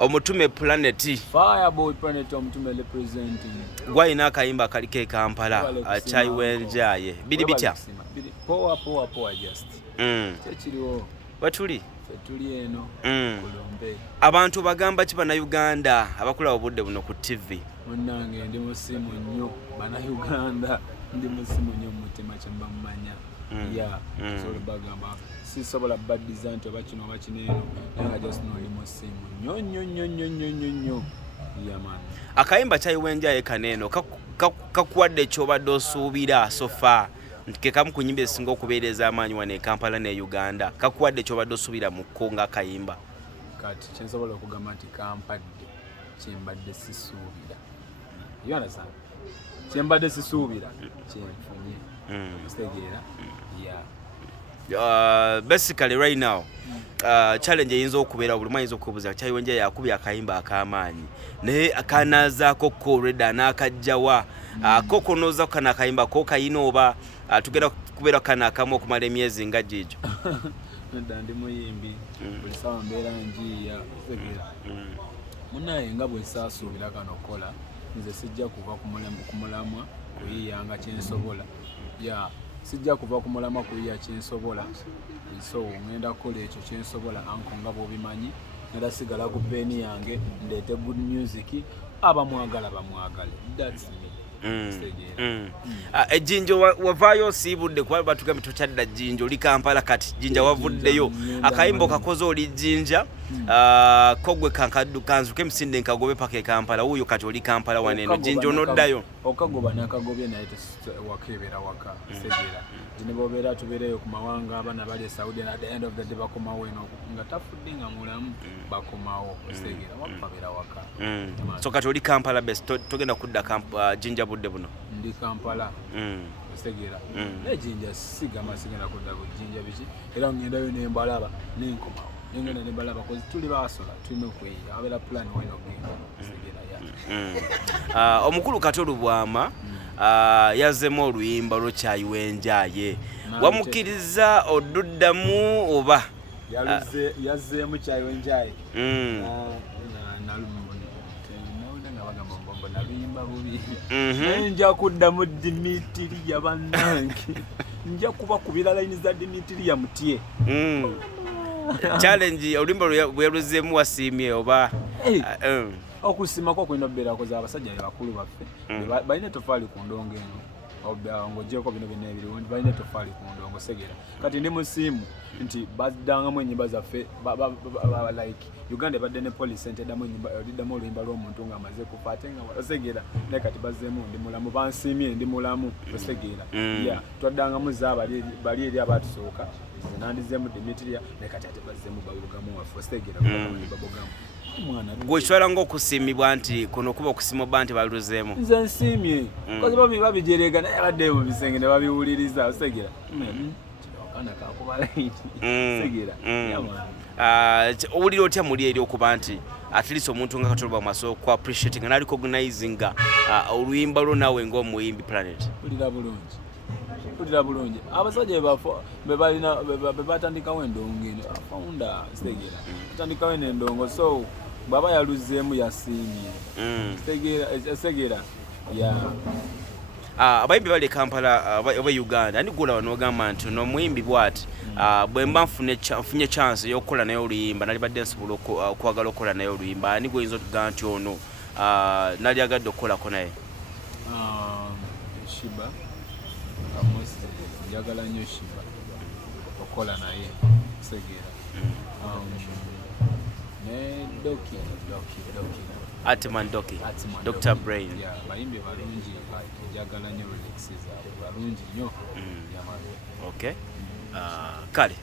omutume planet Fireboy planet omutume representing gwalina akayimba kaliko e Kampala akyayi wenjayi biri bitya poa just kyekiriwo batuli tuli eno kulombe abantu bagamba ki bannayuganda abakola obudde buno ku TV munnange ndi musimu nnyo bannayuganda ndi musimu nnyo mutima kyembamumanya solo bagamba sisobola baddiza nti oba kino oba kineeno nga just noli musimu nnyo yaman akayimba kyayi wenjayi kaneeno kakuwadde kyobadde osuubira sofa ke kamu ku nnyimba ezisinga okubeereza amaanyi wano e Kampala ne Uganda kakuwadde kyobadde osuubira mu kko ng'akayimba kati kyensobola okugamba nti kampadde kyembadde sisuubira yonasan kyembadde sisuubira kyenfunye kitegeera basically right now challenge eyinza okubeera buli ayinza okubuuza kyayi wenjayi yakubye akayimba ak'amaanyi naye akanazaako kolreda n'akajjawa kokonoza kana akayimba ko kayina oba tugenda kubeera kana akamu okumala emyezi nga gijo nedda ndi muyimbi buli sawa mbeera njiya tegeera munaye nga bwe saasuubira kano kola nze sijja kuva ku mulamwa kuyiyanga kyensobola sijja kuva ku mulamwa kuyiya kyensobola so ngenda kukola ekyo kyensobola anko nga bw'obimanyi nera sigala ku peeni yange ndeete good music abamwagala bamwagale that's me ejjinjo wavaayo osiibudde kuba batugambe tokyadda jjinja oli Kampala kati jjinja wavuddeyo akayimba okakoze oli jjinja kogwe kanzuke emisinde nkagobe paka e Kampala wuuyo kati oli Kampala waneeno jjinja onoddayo okagoba nakagobye naye wakebeera waka segeera ne bobeera tubeereyo ku mawanga abaana bali e Saudi at the end of the day bakomawo eno nga tafudde nga mulamu bakomawo segeera wakubabeera waka so kati oli Kampala besi togenda kudda jjinja budde buno ndi Kampala segeera naye jjinja sigamba sigenda kudda ku jjinja biki era ngendayo nembalaba nenkomawo nengenda nembalaba kozi tuli basola tulina okweyiya abeera plan wena ogenda segeera omukulu Kato lubwama yazemu oluyimba lw'ekyayi wenjayi wamukkiriza oduddamu oba yazzeemu kyayi wenjayi naluyimba bubi naye nja kuddamu Dimitiriya bannange nja kubakubira layini za Dimitiriya mutye challenge oluyimba bwe yaluzeemu asimye oba okusiima kwa kulina okubeera akoze abasajja bakulu baffe balina etofaali ku ndongo eno ng'ogyeko bino byonna ebiriwo nti balina etofaali ku ndongo segera kati ndi musiimu nti baddangamu ennyimba zaffe like Uganda ebadde ne police ente eddamu oluyimba lw'omuntu ng'amaze kufa ate nga osegera naye kati bazzeemu ndi mulamu bansiimye ndi mulamu osegera twaddangamu bali eri abaatusooka nandizeemu Dimitiriya naye kati ate bazzeemu babugamu waffe osegera babugamu gwekitwala ng'okusiimibwa nti kuno kuba okusiimibwa nti baluzeemu nze nsiimye kozi babijerega naye abaddeyo mu bisenge ne babiwuliriza osegera kana kakuba layini segera owulira otya muli eri okuba nti at least omuntu nga Kato lubwama asobola ku appreciating and recognizing oluyimba lwo naawe ng'omuyimbi planet mpulira bulungi abasajja be batandikawo endongo eno afaunda segera batandikawo eno endongo so bw'aba yaluzeemu yasiimye segera abayimbi bali e Kampala oba Uganda ani gula n'ogamba nti n'omuyimbi bw'ati bwe mba nfunye chance y'okukola naye oluyimba nali badde nsobola okwagala okukola naye oluyimba ani gw'oyinza okugamba nti ono nali agadde okukolako naye Shiba njagala nnyo Shiba okola naye segera ne Doki Atman Doki Dr. Brain bayimbi balungi njagala nnyo relaxes zaabwe balungi nnyo okay kale